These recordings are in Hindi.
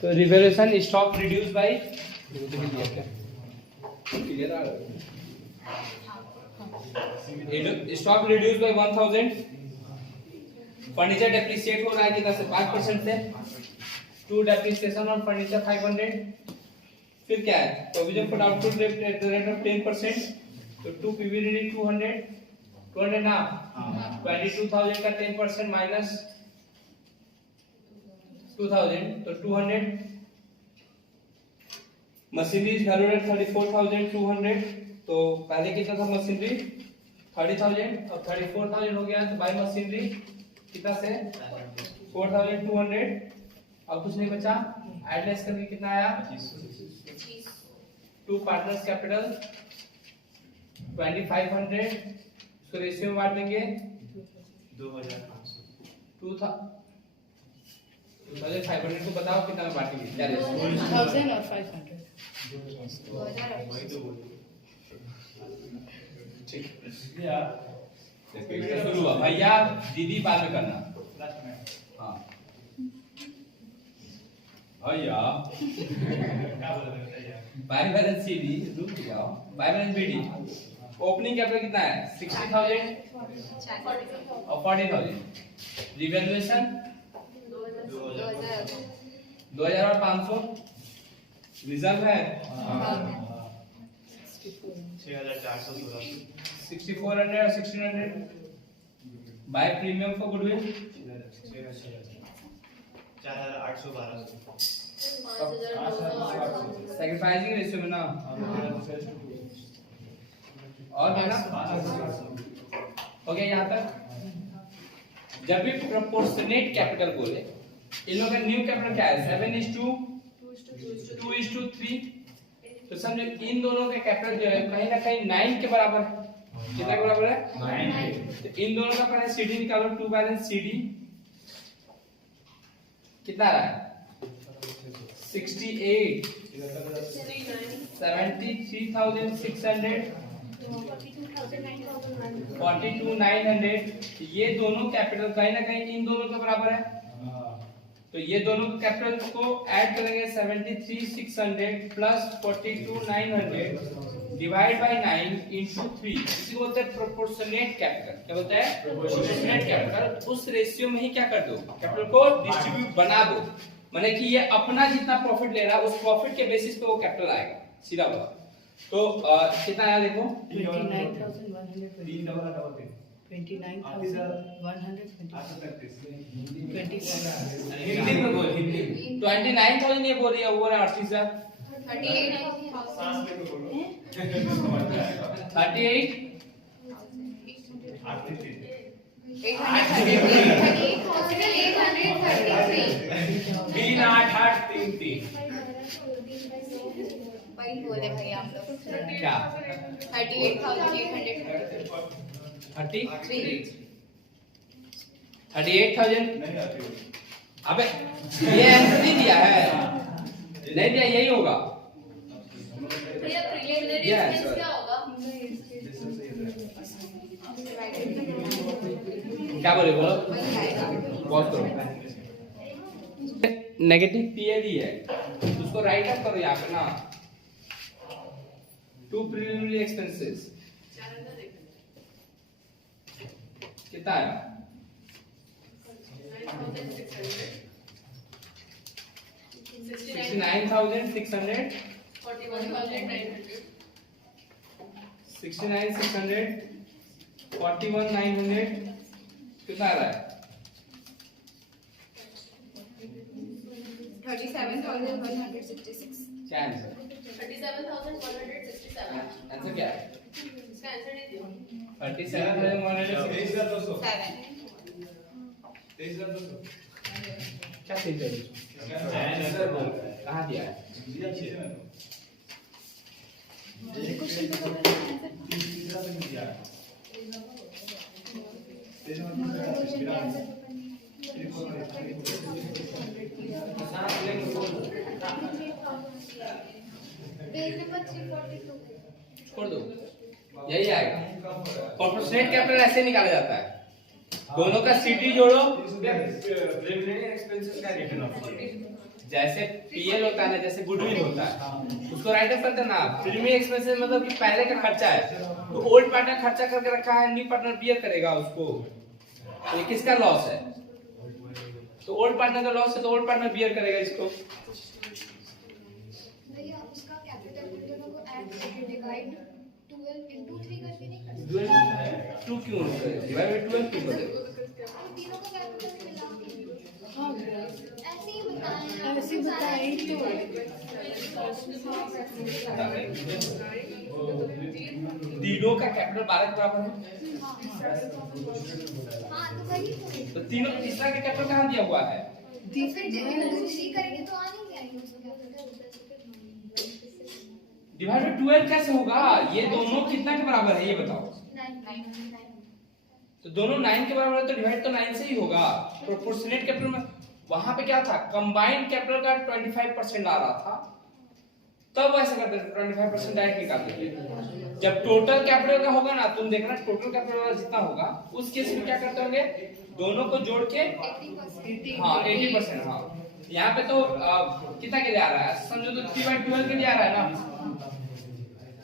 तो revaluation stock reduce by stock reduce by 1000, furniture depreciate हो रहा है कितना से 5% से, टू डेप्रिसिएशन ऑन फर्नीचर 500, फिर क्या है provision for output at the rate of 10%, तो 2 पीवीडी 200 ना 22,000 का 10% माइनस 2000 तो 200, मशीनरी इज वैल्यूड एट 34,200, तो पहले कितना था मशीनरी 30,000 और 34,000 हो गया, तो बाय मशीनरी कितना से 4,200, अब कुछ नहीं बचा, ऐड लेस करके कितना आया 2 पार्टनर्स कैपिटल 2500, इसको रेशियो में बांट देंगे 2,500 को बताओ कितना में बांटेंगे, क्या रेशियो 1000 और 500 ठीक है शुरू हुआ भैया दीदी बाद में करना, हाँ भैया बाय बैलेंस सीडी रुक जाओ, by balance b d opening capital कितना है 60,000 और 40,000, रिवैल्यूएशन 2,500, रिजर्व है 6,400 और 1,600, by premium for goodwill 4,812, sacrificing ratio में ना, और है ना हो गया यहाँ तक। जब भी प्रोपोर्शनेट कैपिटल बोले इन लोगों का न्यू कैपिटल क्या है 7:2:3, तो समझो इन दोनों के कैपिटल जो है कहीं ना कहीं 9 के बराबर है, कितना के बराबर है 9, तो इन दोनों का पहले सीडी निकालो, 2 बैलेंस सीडी कितना आ रहा है 68, 73,600, 42,900, ये दोनों कैपिटल कहीं ना कहीं इन दोनों के बराबर है, तो ये दोनों कैपिटल को ऐड करेंगे 73,600 प्लस 42,900 डिवाइड बाय 9 इनटू 3, इसी को बोलते हैं प्रोपोर्शनेट कैपिटल। क्या बोलते हैं प्रोपोर्शनेट कैपिटल। उस रेशियो में ही क्या कर दो कैपिटल को डिस्ट्रीब्यूट बना दो, माने कि ये अपना जितना प्रॉफिट ले रहा है उस प्रॉफिट के बेसिस पे वो कैपिटल आएगा, सीधा बोला। तो कितना आया देखो 29,000 ये बोल रही है, वो 38,000 38 वही बोले भाई आप लोग क्या 38,000 अबे ये आंसर नहीं दिया है, नहीं दिया, यही होगा भैया प्रीलिमिनरी एक्सपेंस क्या होगा क्या बोले बोलो बहुत करो। नेगेटिव पीएल है उसको राइट अप करो यहाँ पे ना, 2 प्रीलिमिनरी एक्सपेंसेस कितना है 69,600 69,600 41,900 कितना आ रहा है 37,166 क्या आंसर 37,167, आंसर क्या है इसका आंसर नहीं दिया 37,166 क्या सही है कहाँ दिया है छोड़ दो यही आएगा। कॉर्पोरेट कैपिटल ऐसे निकाला जाता है, दोनों का सीटी जोड़ो। प्रिलिमिनरी एक्सपेंसेस का रिटर्न ऑफ जैसे पीएल होता है ना, जैसे गुडविल होता है, उसको राइट ऑफ करते हैं ना। प्रीमियम एक्सपेंसेस मतलब कि पहले का खर्चा है, तो ओल्ड पार्टनर खर्चा करके रखा है, न्यू पार्टनर बियर करेगा उसको। तो ये किसका लॉस है? तो ओल्ड पार्टनर का लॉस है, तो ओल्ड पार्टनर बियर करेगा इसको। भैया उसका कैपिटल दोनों को ऐड करके डिवाइड 12 into 3 करके नहीं कर सकते? 2 क्यों डिवाइड बाय 12 क्यों करें? तीनों का कैपिटल मिला हाँ ऐसे ही बताया ऐसे बताए तो तीनों का कैपिटल 12 के बराबर है, हाँ तो वही तो तीनों तीसरा का कैपिटल कहाँ दिया हुआ है? तो फिर जी करेंगे तो आ नहीं जाएंगे उसका डिवाइड बाय 12 कैसे होगा? ये दोनों कितना के बराबर है ये बताओ। 9 तो दोनों 9 के बराबर है, तो डिवाइड तो 9 से ही होगा। प्रोपोर्शनेट कैपिटल में वहां पे क्या था, कंबाइंड कैपिटल का 25% आ रहा था, तब वैसे करते थे 25% डायरेक्ट निकालते थे। जब टोटल कैपिटल का होगा ना, तुम देखना टोटल कैपिटल जितना होगा उस केस में क्या करते होंगे, दोनों को जोड़ के 80%। हाँ 80%। हाँ यहाँ पे तो कितना के लिए आ रहा है, समझो तो 3/12 के लिए आ रहा है ना,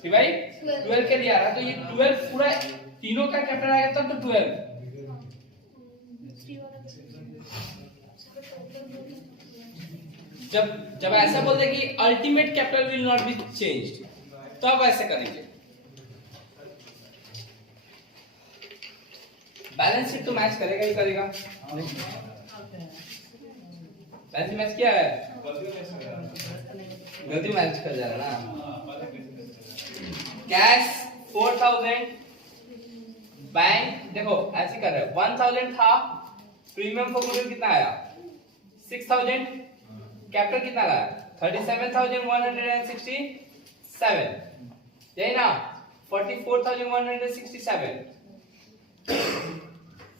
3/12 के लिए आ रहा है। तो ये 12 पूरा तीनों का कैपिटल आएगा तब तो 12। जब ऐसा बोलते कि ultimate capital will not be changed, तब ऐसे करेंगे। बैलेंस शीट तो मैच करेगा ही करेगा। बैलेंस मैच किया है, गलती मैच कर जा रहा है ना। कैश 4000, बैंक देखो ऐसे कर रहे हैं, 1000 था, प्रीमियम फॉर गुडविल कितना आया 6000, कैपिटल कितना आया 37,167, यही ना 44,167।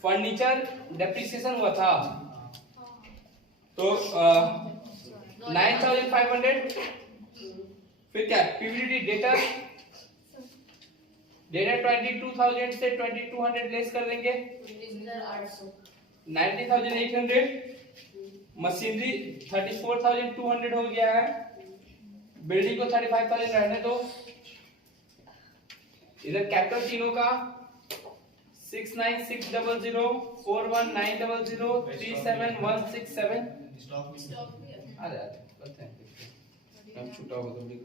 फर्नीचर डेप्रिसिएशन हुआ था तो 9,500। फिर क्या पीवीडी डेटर 22,000 से 2,200 लेस कर देंगे 90,800। मशीनरी 34,200 हो गया है, बिल्डिंग को 35,000 रहने दो। इधर कैपिटल तीनों का 69600, 41900, 37167। अरे करते हैं, हम छूटा होगा तो लिख।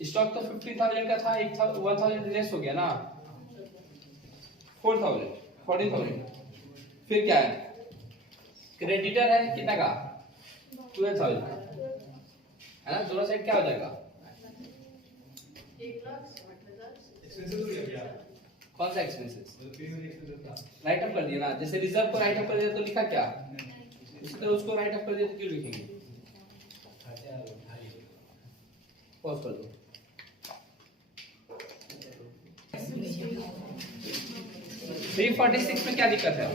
स्टॉक तो 50,000 का था, 1,000 लेस हो गया ना, 4,000, 14,000। फिर क्या है, क्रेडिटर है कितना का 12,000 है ना, दोनों साइड क्या हो जाएगा, कौन सा एक्सपेंसेस राइट अप कर दिया ना। जैसे रिजर्व को राइट अप कर दिया तो लिखा क्या, इसी तरह उसको राइट अप कर दिया तो क्यों लिखेंगे। पॉज कर दो। थ्री 46 में क्या दिक्कत है,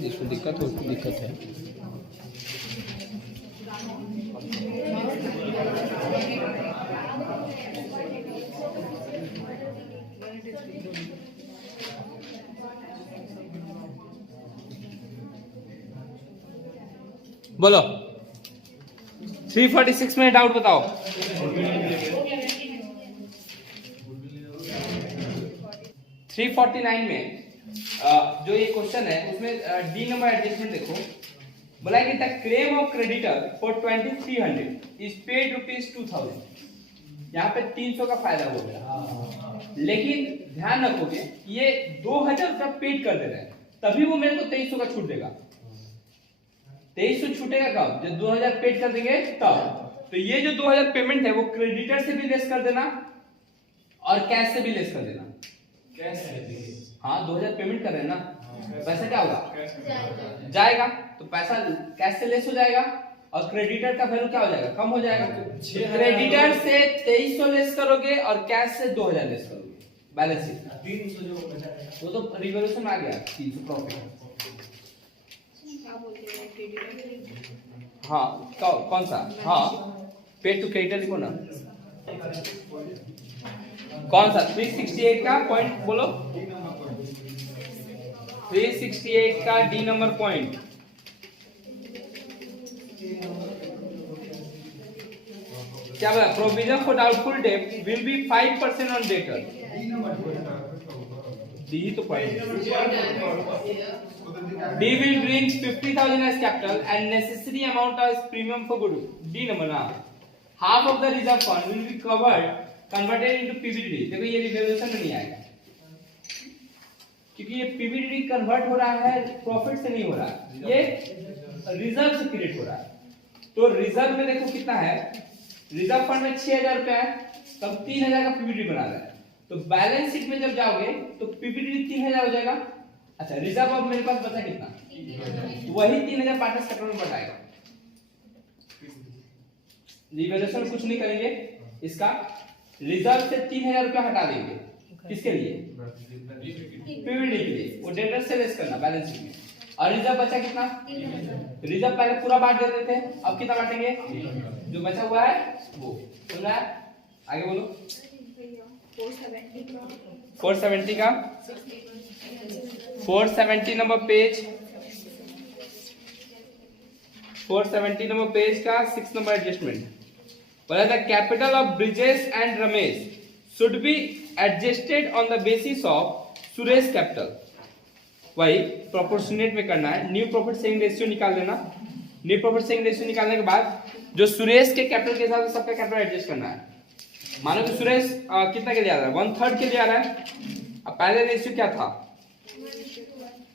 जिसको दिक्कत हो उसको दिक्कत है। बोलो 346 में डाउट बताओ। 349 में जो ये क्वेश्चन है उसमें डी नंबर एडजस्टमेंट देखो, बोला कि the claim of creditor for 2300 is paid ₹2000। यहाँ पे 300 का फायदा हो गया, लेकिन ध्यान रखोगे ये 2000 रुपया पेड कर दे रहे हैं, तभी वो मेरे को 2300 का छूट देगा। 2300 छूटेगा कब, जब 2000 पेड कर देंगे तब। तो ये जो 2000 पेमेंट है वो क्रेडिटर से भी लेस कर देना और कैश से भी लेस कर देना। हाँ 2000 पेमेंट कर रहे हैं ना, पैसा क्या होगा जाएगा, तो पैसा कैश से लेस हो जाएगा और क्रेडिटर का वैल्यू क्या हो जाएगा, कम हो जाएगा। क्रेडिटर से 2300 लेस करोगे और कैश से 2000 लेस करोगे, बैलेंस शीट 300 जो वो तो रिवॉल्यूशन में आ गया 300 प्रॉफिट। हाँ कौन सा, हाँ पेड टू क्रेडिटर लिखो ना। कौन सा 368 का पॉइंट बोलो, 368 का डी नंबर पॉइंट। क्या बोला? Provision for doubtful debt will be 5% on debtor. D तो point. D will bring 50,000 as capital and necessary amount as premium for goodwill। D number ना, half of the reserve fund will be converted into PBDD। देखो ये रिवैल्यूएशन में नहीं आएगा क्योंकि ये PBDD कन्वर्ट हो रहा है, प्रॉफिट से नहीं हो रहा, ये रिजर्व से क्रिएट हो रहा है। तो रिजर्व में देखो कितना है, रिजर्व फंड में 6,000 रुपया है, तब 3,000 का PBDD बना रहा है। तो बैलेंस शीट में जब जाओगे तो PBDD 3,000 हो जाएगा। अच्छा, रिजर्व अब मेरे पास बचा कितना, वही 3,000 पार्टनर्स कैपिटल में बढ़ाएगा। रिवैल्यूएशन कुछ नहीं करेंगे, इसका रिजर्व से 3,000 रुपया हटा देंगे। किसके लिए? PBDD के लिए। वो डेटर से लेस करना बैलेंस शीट में। और रिजर्व बचा कितना? रिजर्व पहले पूरा बांट देते थे, अब कितना बांटेंगे? जो बचा हुआ है वो। समझा? आगे बोलो। 470 का 470 नंबर पेज, 470 नंबर पेज का 6 नंबर एडजस्टमेंट बोला था, capital of Brijesh and Ramesh should be adjusted on the basis of Suresh capital. वही प्रोपोर्शनेट में करना है। न्यू प्रॉफिट शेयरिंग रेशियो निकाल लेना। न्यू प्रॉफिट शेयरिंग रेशियो निकालने के बाद जो सुरेश के कैपिटल के हिसाब से सबका कैपिटल एडजस्ट करना है। मानो कि सुरेश कितना के लिए आ रहा है, 1/3 के लिए आ रहा है। अब पहले रेशियो क्या था,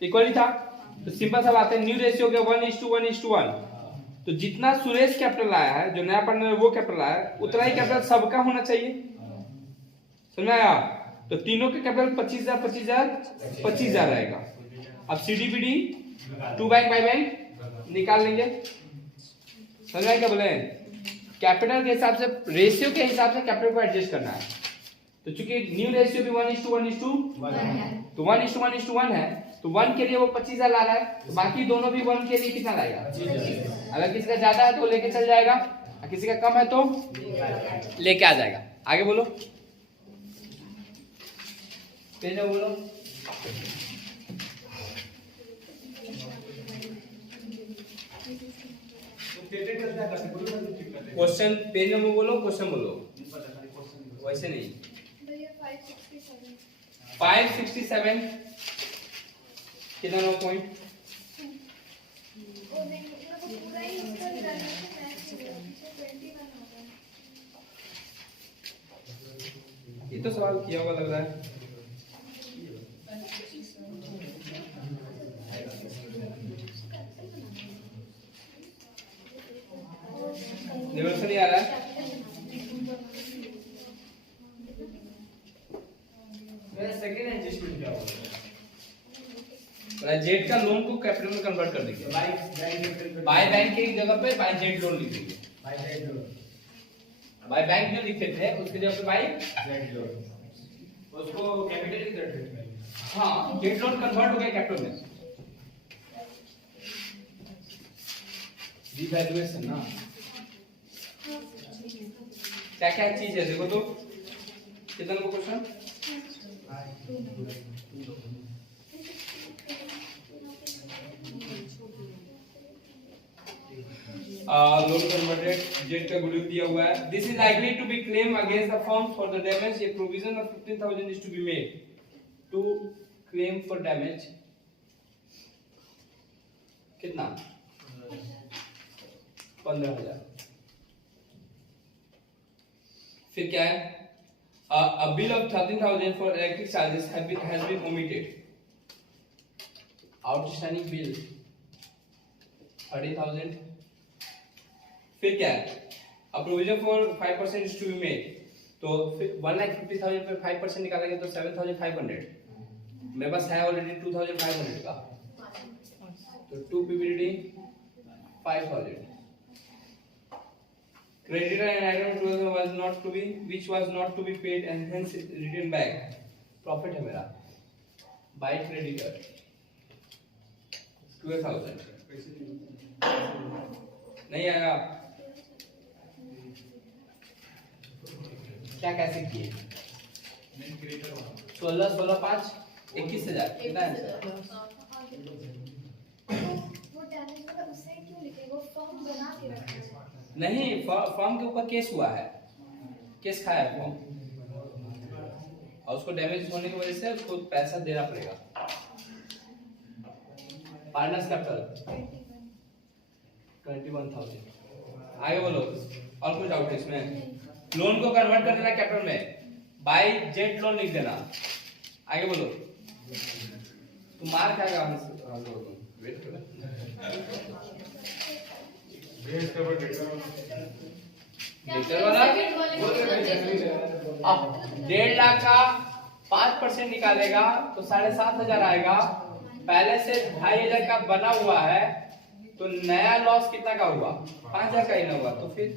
इक्वली था, तो सिंपल सा बात है, न्यू रेशियो हो गया 1:1:1। तो जितना सुरेश कैपिटल लाया है, जो नया पार्टनर है वो कैपिटल लाया है, उतना ही कैपिटल सबका होना चाहिए। समझ में आया? तो तीनों के कैपिटल 25,000 25,000 25,000 रहेगा। अब CDBD 2 बैंक बाय बैंक निकाल लेंगे। समझ में क्या बोले? कैपिटल के हिसाब से, रेशियो के हिसाब से कैपिटल को एडजस्ट करना है। तो चूंकि न्यू रेशियो भी 1:1:1 है, तो 1:1:1 है, तो 1 के लिए वो 25,000 ला रहा है, तो बाकी दोनों भी 1 के लिए कितना लाएगा? अगर किसी का ज्यादा है तो लेके चल जाएगा, और किसी का कम है तो लेके आ जाएगा। आगे बोलो, पेज में बोलो। क्वेश्चन पेज नंबर बोलो, क्वेश्चन बोलो, वैसे नहीं। 567 कितना नो पॉइंट? ये तो सवाल किया हुआ लग रहा है। रिवर्सल नहीं आ रहा है। मेरा सेकंड एडजस्टमेंट क्या होगा? जेड का लोन को कैपिटल में कन्वर्ट कर देंगे। बाय बैंक की जगह पे बाय जेड लोन लिख देंगे। बाय बैंक जो लिखते थे उसकी जगह पे बाय जेड लोन, उसको कैपिटल की तरह ट्रीट करेंगे। हाँ, जेड लोन कन्वर्ट हो गया कैपिटल में। रिवैल्यूएशन ना, क्या क्या चीज है देखो तो। कितना number question? Loan converted, Z का गुडविल दिया हुआ है। This is likely to be claim against the firm for the damage. A provision of 15,000 is to be made to claim for damage. कितना? 15,000। फिर क्या है? A bill of 13,000 for electric charges has been omitted. Outstanding bill 30,000. फिर क्या है? A provision for 5% is to be made. तो 1,50,000 पे 5% निकालेंगे तो 7,500। मेरे पास है ऑलरेडी 2,500 का, तो 2 PBDD 5,000। Creditor and item 12 was not to be, which was not to be paid and hence written back. Profit है मेरा by creditor 12,000 नहीं आया। क्या कैसे किए? 16 16 5 21,000 कितना है? वो डैमेज मतलब उस साइड क्यों लिखे? वो फॉर्म बना के रखे हैं। नहीं, फॉर्म के ऊपर केस हुआ है, केस खाया है फॉर्म, और उसको डैमेज होने की वजह से उसको पैसा देना पड़ेगा। Partners capital 21,000। आगे बोलो, और कुछ डाउट है इसमें? लोन को कन्वर्ट कर देना कैपिटल में, बाय जेट लोन लिख देना। आगे बोलो, तुम मार खाएगा वेट करो। डेटर वाला सेकंड वाले को कितना चाहिए? अब 1.5 लाख का 5% निकालेगा तो 7,500 आएगा। पहले से 2,500 का बना हुआ है, तो नया लॉस कितना का हुआ? 5,000 का ही ना हुआ, तो फिर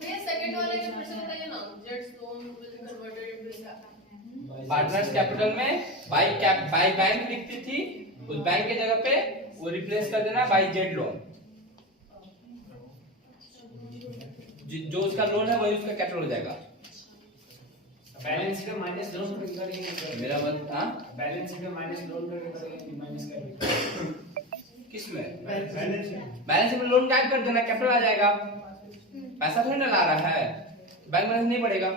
भैया सेकंड वाले का फिर से बताइए ना। Jets loan will be converted into partners capital में बाय बैंक लिखती थी, उस बैंक के जगह पे वो रिप्लेस कर देना बाय जेट लोन। जो उसका लोन है वही उसका कैपिटल हो जाएगा। बैलेंस शीट में माइनस लोन करके करेंगे। मेरा मतलब हाँ, बैलेंस शीट में माइनस लोन करके करेंगे, माइनस करेंगे। किसमें? बैलेंस शीट बैलेंस में लोन गायब कर देना, कैपिटल आ जाएगा। पैसा थोड़ी ना ला रहा है, बैंक बैलेंस नहीं बढ़ेगा।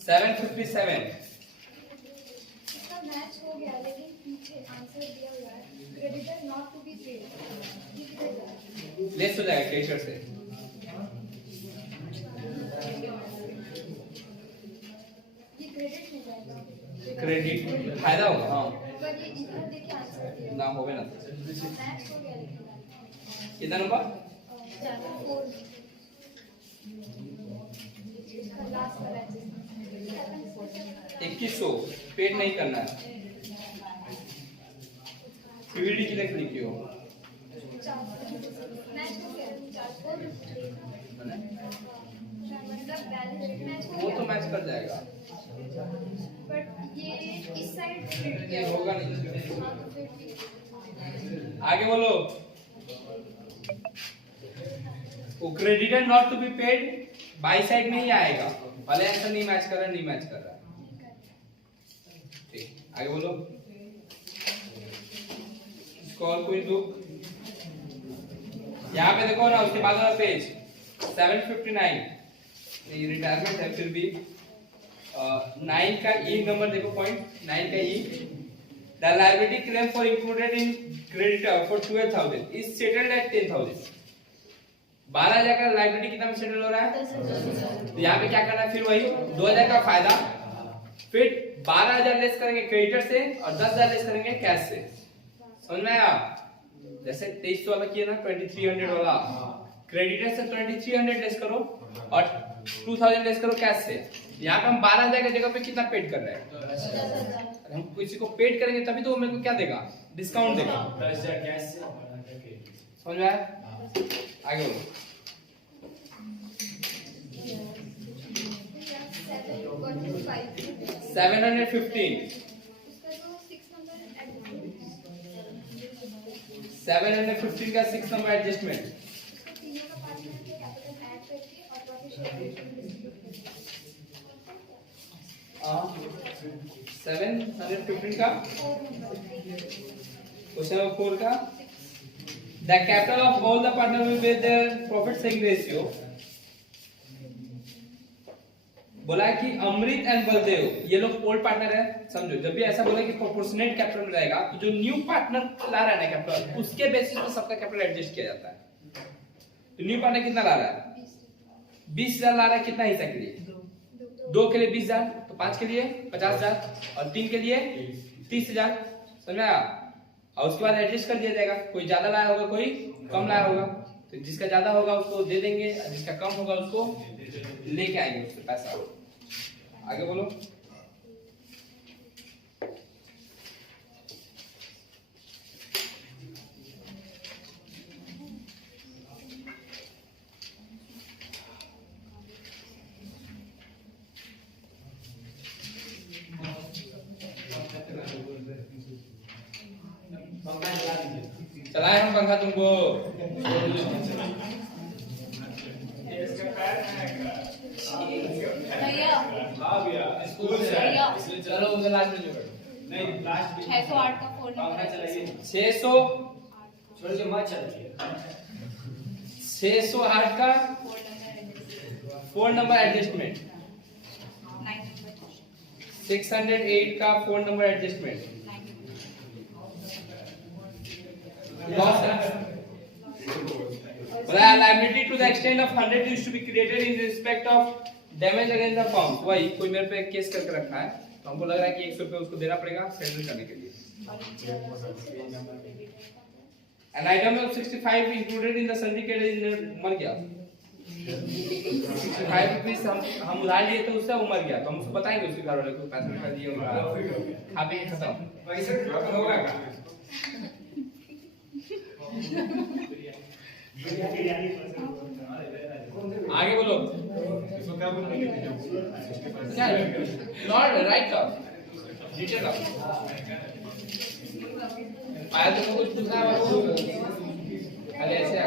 757 इसका मैच हो गया, लेकिन पीछे आंसर दिया हुआ है creditor not to be paid. Less हो जाएगा क्रेडिटर से। ये क्रेडिट में जाएगा, क्रेडिट फायदा होगा हाँ, पर ये इधर देखिए आंसर दिया ना होवे ना। मैच हो गया, लेकिन कितना नंबर? ज्यादा 4 इसका लास्ट वाला है 2100 पेड नहीं करना है। सीवीडी की लिख लिखी हो मैच हो गया 4 मतलब बैलेंस मैच हो वो तो गया, मैच कर जाएगा, बट ये इस साइड ये होगा नहीं। हाँ, तो फिर ठीक है। आगे बोलो, वो creditor not to be paid by side में ही आएगा, भले आंसर नहीं मैच कर रहा, नहीं मैच कर रहा। ठीक, आगे बोलो। इसको और कोई दुख? यहाँ पे देखो ना, उसके बाद वाला पेज 759, ये रिटायरमेंट है फिर भी। 9 का ई नंबर देखो, पॉइंट 9 का E. The liability claim for included in creditor for 12,000 is settled at 10,000। 12,000 का लायबिलिटी कितना में सेटल हो रहा है? तो यहाँ पे क्या करना है, फिर वही 2,000 का फायदा, फिर 12,000 लेस करेंगे क्रेडिटर से और 10,000 लेस करेंगे कैश से। समझ में आया? जैसे 2300 वाला किया ना, 2300 वाला क्रेडिटर से 2300 लेस करो और 2,000 लेस करो कैश से। यहाँ पे हम 12,000 की जगह पे कितना पेड कर रहे हैं? हम किसी को पेड करेंगे तभी तो वो मेरे को क्या देगा? डिस्काउंट देगा। 10,000 कैश से। समझ में आया? आगे बोलो। 715 उसका जो 6 नंबर एडजस्टमेंट है, 715 का 6 नंबर एडजस्टमेंट। उसको तीनों का पार्टनर के कैपिटल ऐड करके और प्रॉफिट शेयर डिस्ट्रीब्यूट करके 715 का 4 नंबर क्वेश्चन नंबर 4 का the capital of all the partner will be their profit sharing ratio. बोला है कि अमृत एंड बलदेव ये लोग ओल्ड पार्टनर है, समझो। जब भी ऐसा बोला कि प्रोपोर्शनेट कैपिटल में रहेगा तो जो न्यू पार्टनर ला रहा है ना कैपिटल, उसके बेसिस पे सबका कैपिटल एडजस्ट किया जाता है। तो न्यू पार्टनर कितना ला रहा है? 20,000 ला रहा है। कितना हिस्सा के लिए? 2 के लिए 20,000, तो 5 के लिए 50,000 और 3 के लिए 30,000। समझ में आया? और उसके बाद एडजस्ट कर दिया जाएगा, कोई ज्यादा लाया होगा कोई कम लाया होगा, तो जिसका ज्यादा होगा उसको दे देंगे, जिसका कम होगा उसको लेके आएंगे उससे पैसा। आगे बोलो। चलाए हम पंखा तुमको। भैया हाँ भैया स्कूल से भैया चलो उधर लास्ट में जोड़ो। नहीं लास्ट 608 का फोन हाँ नंबर चलाइए 600 छोड़ के मत चलिए 608 का फोन नंबर एडजस्टमेंट, 608 का phone number adjustment. Liability to the extent of 100 is to be created in respect of damage against the firm। वही कोई मेरे पे केस करके रखा है तो हमको लग रहा है कि 100 रुपये उसको देना पड़ेगा सेटल करने के लिए। An item of 65 included in the syndicate is मर गया। 65 रुपीस हम उधार लिए थे उससे वो मर गया तो हम उसको बताएंगे उसके घर वाले को पैसा दिए होगा खा पी के खत्म। पैसे होगा का आगे बोलो इसको क्या बोलते हैं क्या नॉट राइट का डिटेल का आया तो कुछ पूछना है बाबू अरे ऐसे आ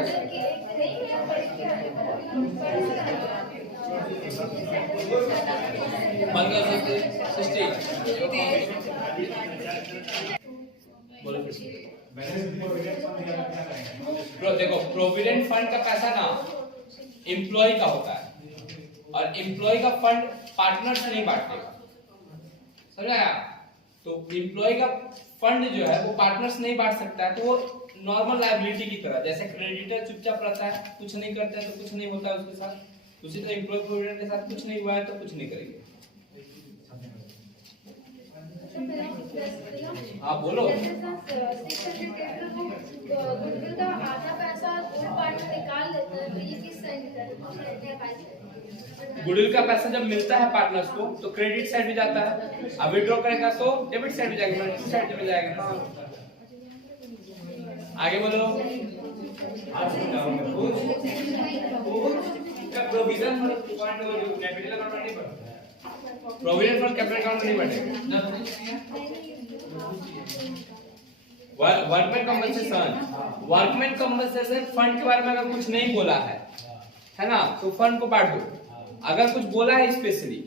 बोलो देखो प्रोविडेंट फंड का पैसा ना एम्प्लॉय का होता है और एम्प्लॉय का फंड पार्टनर्स नहीं बांटेगा, समझा? तो एम्प्लॉय का फंड जो है वो पार्टनर्स नहीं बांट सकता है, तो वो नॉर्मल लायबिलिटी की तरह, जैसे क्रेडिटर चुपचाप रहता है कुछ नहीं करता है तो कुछ नहीं होता है उसके साथ, उसी तरह एम्प्लॉय प्रोविडेंट के साथ कुछ नहीं हुआ है तो कुछ नहीं करेंगे। हाँ बोलो। गुडविल का आधा पैसा ओल्ड पार्टनर निकाल लेता है तो ये किस साइड है? गुडविल का पैसा जब मिलता है पार्टनर्स को तो क्रेडिट साइड में जाता है, अब विड्रॉ करेगा तो डेबिट साइड में जाएगा, क्रेडिट साइड में जाएगा। आगे बोलो। प्रोविजन फंड जो कैपिटल अकाउंट नहीं बनता प्रोविडेंट फंड कैपिटल अकाउंट नहीं बढ़ेगा। वर्कमैन कंपनसेशन फंड के बारे में अगर कुछ नहीं बोला है ना, तो फंड को बांट दो। अगर कुछ बोला है स्पेशली,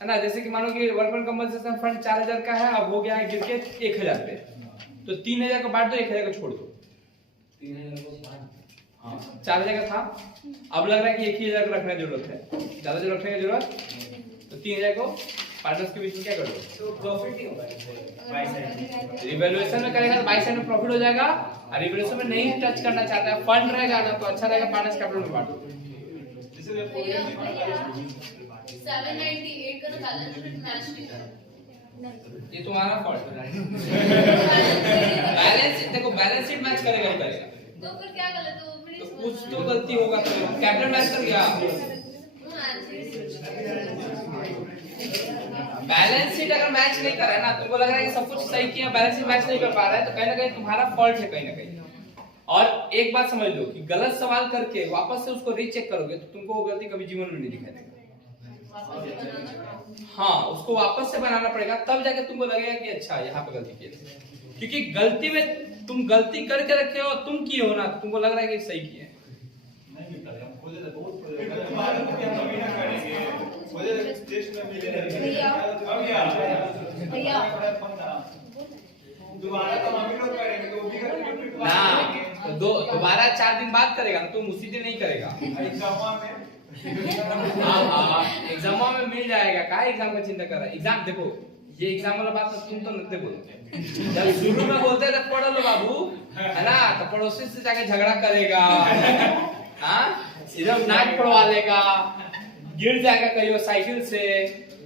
है ना, जैसे कि मानो कि वर्कमैन कंपनसेशन फंड 4000 का है, अब हो गया है गिर के 1000 पे, तो 3000 को बांट दो, 1000 को छोड़ दो। 4000 का था, अब लग रहा है कि 1000 को रखने की जरूरत है, ज्यादा जो रखने की जरूरत, तो 3000 को पार्टनर्स के बीच में क्या कर दो, तो प्रॉफिट ही होगा बाय साइड रिवैल्यूएशन में करेगा तो बाई साइड में प्रॉफिट हो जाएगा, और रिवैल्यूएशन में नहीं टच करना चाहता है, फंड रहेगा ना तो अच्छा रहेगा, पार्टनर्स कैपिटल में बांट दो। जैसे मैं 798 का बैलेंस शीट मैच नहीं कर ये तुम्हारा फॉल्ट है। बैलेंस देखो, बैलेंस शीट मैच करेगा ही करेगा, तो फिर क्या गलत है वो भी तो नहीं कुछ तो गलती होगा, तो कैपिटल मैच कर गया। बैलेंस शीट अगर मैच नहीं कर रहा है ना, तुमको लग रहा है कि सब कुछ सही किया, बैलेंस शीट मैच नहीं कर पा रहा है, तो कहीं ना कहीं तुम्हारा फॉल्ट है कहीं ना कहीं। और एक बात समझ लो कि गलत सवाल करके वापस से उसको रीचेक करोगे तो तुमको वो गलती कभी जीवन में नहीं दिखाई देगा। हाँ, उसको वापस से बनाना पड़ेगा, तब जाके तुमको लगेगा कि अच्छा यहाँ पे गलती की थी, क्योंकि गलती में तुम गलती करके रखे हो, तुम किए हो ना, तो तुमको लग रहा है कि सही किए। भैया ना तो दोबारा 4 दिन बाद करेगा ना, तुम उसी दिन नहीं करेगा। हाँ एग्जाम में मिल जाएगा, क्या एग्जाम का चिंता कर रहा है? एग्जाम देखो, ये एग्जाम वाला बात तुम तो नहीं बोलते, जब शुरू में बोलते थे पढ़ लो बाबू, है ना, तो पड़ोसी से जाके झगड़ा करेगा, हाँ इधर नाक पड़वा लेगा, गिर जाएगा कहीं साइकिल से,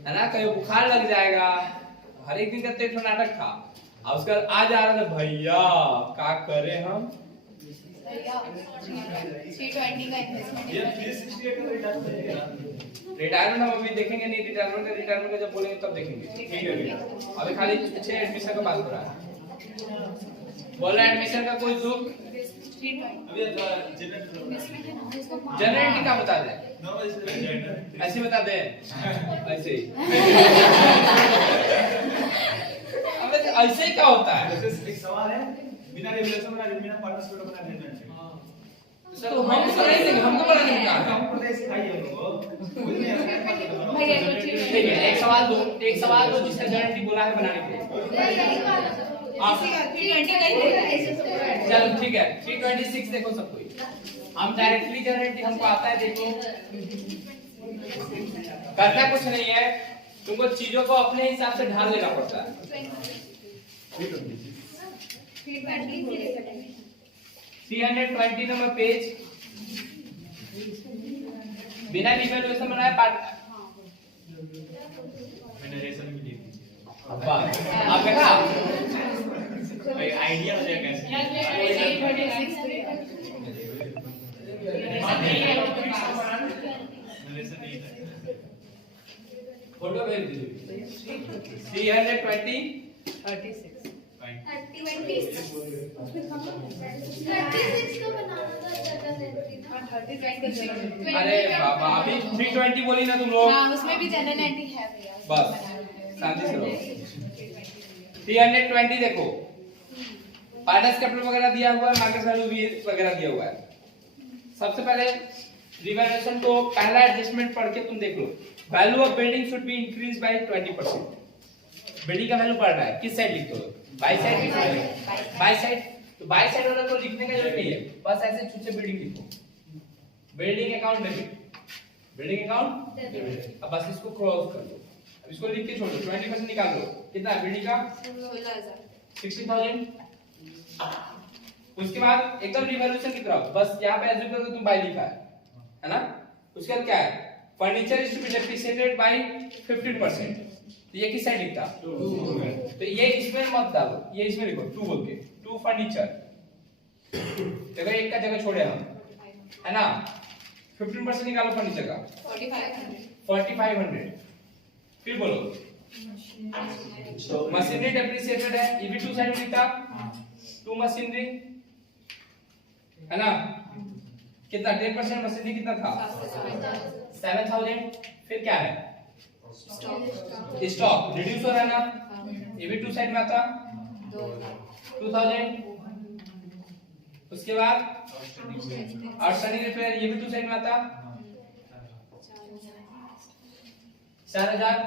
है ना, कहीं बुखार लग जाएगा, हर एक दिन का तेज नाटक था। अब उसके बाद आ जा रहा था भैया क्या करे हम, रिटायरमेंट हम अभी देखेंगे नहीं, रिटायरमेंट का जब बोलेंगे तब देखेंगे, ठीक है? अभी खाली अच्छे एडमिशन का बात हो रहा है। बोलो एडमिशन का कोई दुख, जनरल का बता दे, ऐसे बता दे, ऐसे ऐसे क्या होता है? एक सवाल है, बिना रेगुलेशन का बिना पार्टनरशिप बना देना चाहिए। तो हम समझ देंगे, हमको पता नहीं क्या है। भैया को ठीक ठीक है, एक सवाल दो जिसका गारंटी बोला है बनाने के लिए। आप चलो ठीक है, 326 देखो सब कोई। हम डायरेक्टली गारंटी हमको आता है, देखो करना कुछ नहीं है, तुमको चीजों को अपने हिसाब से ढाल लेना पड़ता है। 320 नंबर पेज, बिना इवैल्यूएशन बनाए पार्ट आप देखा आइडिया हो जाएगा फोटो भेज दीजिए। 320 36 का बनाना था ज्यादा नहीं था। अरे बाबा, अभी 320 बोली ना तुम लोग। हाँ, उसमें भी जनरल एंट्री है भैया। बस शांति से रहो। 320 देखो, पार्टनर्स कैपिटल वगैरह दिया हुआ है, मार्केट वैल्यू भी वगैरह दिया हुआ है। सबसे पहले रिवैल्यूएशन को पहला एडजस्टमेंट पढ़ के तुम देख लो। Value of building should be increase by 20%। Building का वैल्यू बढ़ रहा है, किस साइड लिखते हो? बाय साइड लिखो। बाय साइड, तो बाय साइड वाला तो लिखने का जरूरत नहीं है, बस ऐसे छुट से बिल्डिंग लिखो। Building account debit, building account debit. अब बस इसको क्रॉस कर लो, अब इसको लिख के छोड़ दो, 20% निकाल दो। कितना है बिल्डिंग का? 60,000। उसके बाद एकदम रिवैल्यूएशन की तरफ, बस यहाँ पे एज्यूम करो तुम बाय लिखा है ना? उसके बाद क्या है? Furniture is to be depreciated by 15%। तो ये किस साइड लिखता? तो ये इसमें मत डालो, ये इसमें लिखो 2 बोल के, 2 फर्नीचर। देखो एक का जगह छोड़े हम, है ना? 15% निकालो फर्नीचर का, 4500। फिर बोलो मशीनरी डेप्रिसिएटेड है, ये भी 2 साइड में लिखता, 2 मशीनरी, है ना? कितना 10% मशीनरी कितना था? 7000। फिर क्या है? स्टॉक रिड्यूस हो रहा है ना, ये भी 2 साइड में आता, 2000। उसके बाद आउटस्टैंडिंग रिपेयर, ये भी 2 साइड में आता, 4000।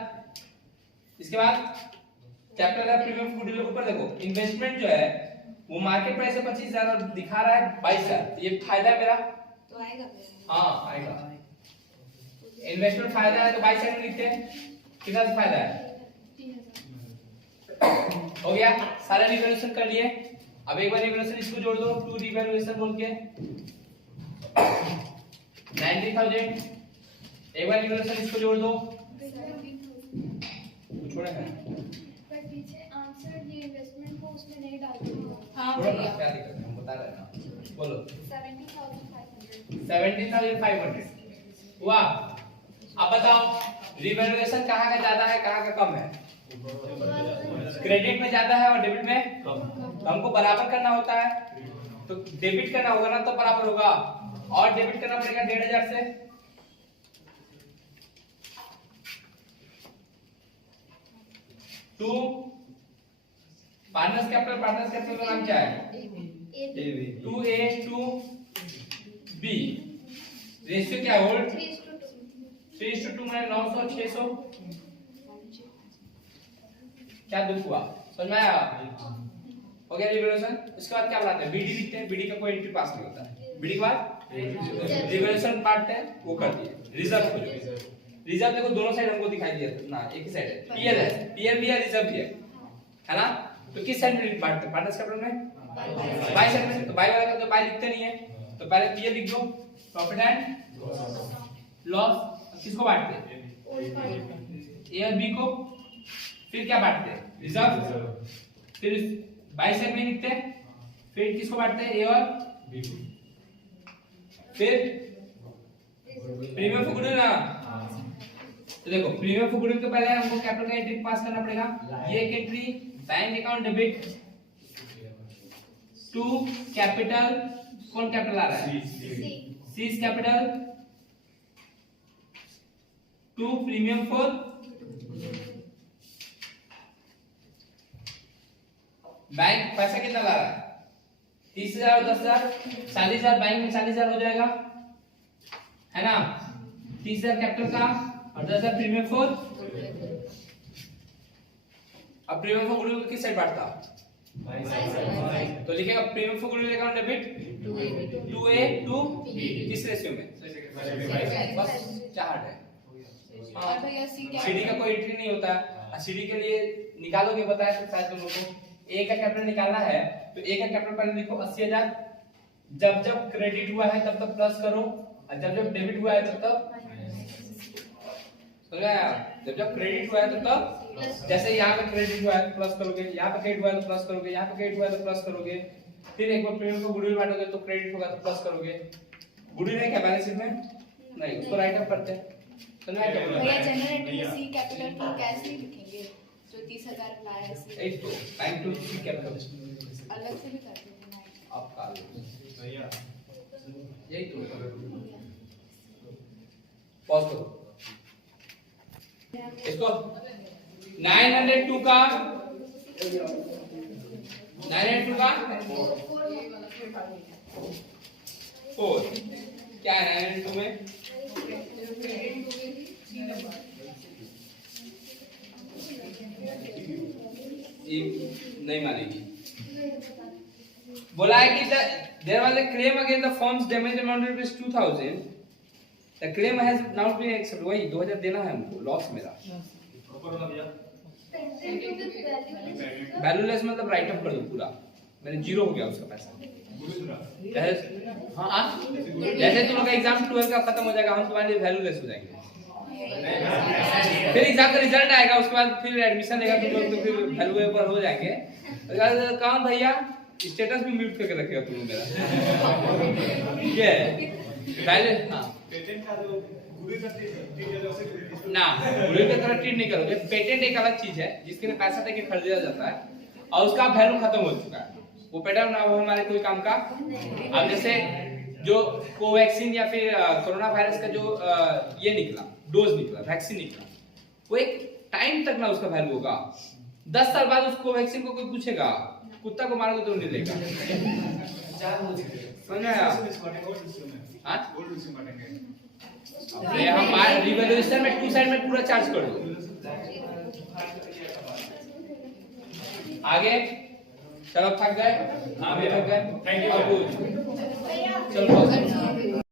इसके बाद कैपिटल का प्रीमियम फूड ऊपर देखो, इन्वेस्टमेंट जो है वो मार्केट प्राइस से 25,000 और दिखा रहा है 22,000, ये फायदा है मेरा? तो आएगा। हाँ आएगा। इन्वेस्टमेंट फायदा है तो 22,000 में लिखते हैं, कितना से फायदा है? हो गया, सारा रिवैल्यूएशन कर लिए। अब एक बार रिवैल्यूएशन इसको जोड़ दो, 2 रिवैल्यूएशन बोल के 90,000। एक बार रिवैल्यूएशन इसको जोड़ दो, छोड़ा है पर पीछे आंसर ये इन्वेस्टमेंट को उसमें नहीं डालते। हाँ छोड़ो ना, भैया। क्या दिक्कत है, हम बता रहे हैं ना। बोलो 17,500। 17,500 हुआ। अब बताओ रिवैल्यूएशन कहाँ का ज्यादा है, कहाँ का कम है? क्रेडिट में ज्यादा है और डेबिट में कम। तो हमको बराबर करना होता है, तो डेबिट करना होगा ना तो बराबर होगा, और डेबिट करना पड़ेगा 1,500 से। टू पार्टनर्स कैपिटल का नाम क्या है? 2A 2B। रेशियो क्या है? होल्ड 3:2 मैंने 900 600। क्या दुख हुआ, समझ में आया? हो गया रिवैल्यूएशन। इसके बाद क्या बनाते हैं? बीडी लिखते हैं, बीडी का कोई एंट्री पास नहीं होता है। बीडी के बाद रिवैल्यूएशन पार्ट है वो कर दिए। रिजर्व हो जाए, रिजर्व देखो दोनों साइड हमको दिखाई दिया ना, एक ही साइड है। पीएल है, पीएल भी है, रिजर्व भी है ना? तो किस साइड में बांटते हैं? पार्टनर्स कैपिटल में बाय साइड में। तो बाय वाला का तो बाय लिखते नहीं है, तो पहले पीएल लिख दो, प्रॉफिट एंड लॉस। किसको बांटते हैं? ए और बी को। फिर क्या बांटते हैं? रिजर्व। फिर बाय साइड में लिखते हैं, फिर किसको बांटते हैं? ए और बी को। फिर प्रीमियम फॉर गुडविल ना। तो देखो प्रीमियम फॉर गुडविल के पहले हमको कैपिटल का एंट्री पास करना पड़ेगा। ये एक entry bank account debit to capital, कौन कैपिटल आ रहा है? C is capital to premium for bank. पैसा कितना ला रहा है? 30,000 और 10,000 40,000 बैंक में 40,000 हो जाएगा, है ना। 30,000 कैपिटल का और 10,000 प्रीमियम फॉर। अब प्रीमियम फॉर गुडविल किस साइड बढ़ता, तो लिखेगा premium for goodwill account debit 2A to किस रेशियो में, बस चार्ट है। और भैया सी क्या सीडी का कोई एंट्री नहीं होता है। सीडी के लिए निकालोगे, बताया तो शायद तुम लोगों को ए का कैपिटल निकालना है, तो ए का कैपिटल पहले लिखो 80,000, जब जब क्रेडिट हुआ है तब तब प्लस करो, और जब जब डेबिट हुआ है तब तब, समझ आया, जब जब क्रेडिट हुआ है तब तब, जैसे यहाँ पे क्रेडिट हुआ है तो प्लस करोगे, यहाँ पे क्रेडिट हुआ है तो प्लस करोगे, यहाँ पे क्रेडिट हुआ है तो प्लस करोगे, फिर एक बार प्रीमियम को गुडविल बांटोगे तो क्रेडिट होगा तो प्लस करोगे। गुडविल है क्या बैलेंस शीट में, नहीं, उसको राइट अप करते हैं। समझ आया क्या बोला? भैया जनरल एंट्री में सी कैपिटल की कैश नहीं लिखेंगे, जो 30,000 लाया है सी एक तो बैंक टू सी कैपिटल अलग से भी कर देते हैं। आपका यही तो पॉज करो इसको। 902 का 4 क्या है 902 में, नहीं मानेगी। बोला है कि there was a claim against the firm's damage amount rupees 2000, the claim has now been accepted. वही 2000 देना है हमको, लॉस मेरा। वैल्यूलेस मतलब राइट अप कर दो पूरा, मैंने जीरो हो गया उसका पैसा। हाँ जैसे तुम लोग का एग्जाम 12 का खत्म हो जाएगा, हम तुम्हारे लिए वैल्यूलेस हो जाएंगे। फिर एग्जाम का रिजल्ट आएगा, उसके बाद फिर एडमिशन लेगा तुम लोग, तो फिर वैल्यूएबल हो जाएंगे। काम भैया स्टेटस भी म्यूट करके रखेगा तुम लोग मेरा, ठीक है। पहले हाँ ना, गुडविल की तरह ट्रीट नहीं करोगे। पेटेंट एक अलग चीज है जिसके लिए पैसा देके खरीदा जाता है और उसका वैल्यू खत्म हो चुका है, वो पेटेंट ना हो हमारे कोई काम का। अब जैसे जो कोवैक्सीन या फिर कोरोना वायरस का जो ये निकला, डोज निकला, वैक्सीन निकला, वो एक टाइम तक ना उसका वैल्यू होगा। 10 साल बाद उसको वैक्सीन को कोई पूछेगा, कुत्ता को मारोगे तो नहीं लेगा, समझ आया? हाँ हम रिवैल्यूएशन में 2 साइड में पूरा चार्ज कर दो। आगे चलो, थक गए? हाँ भी थक गए। Thank you. चलो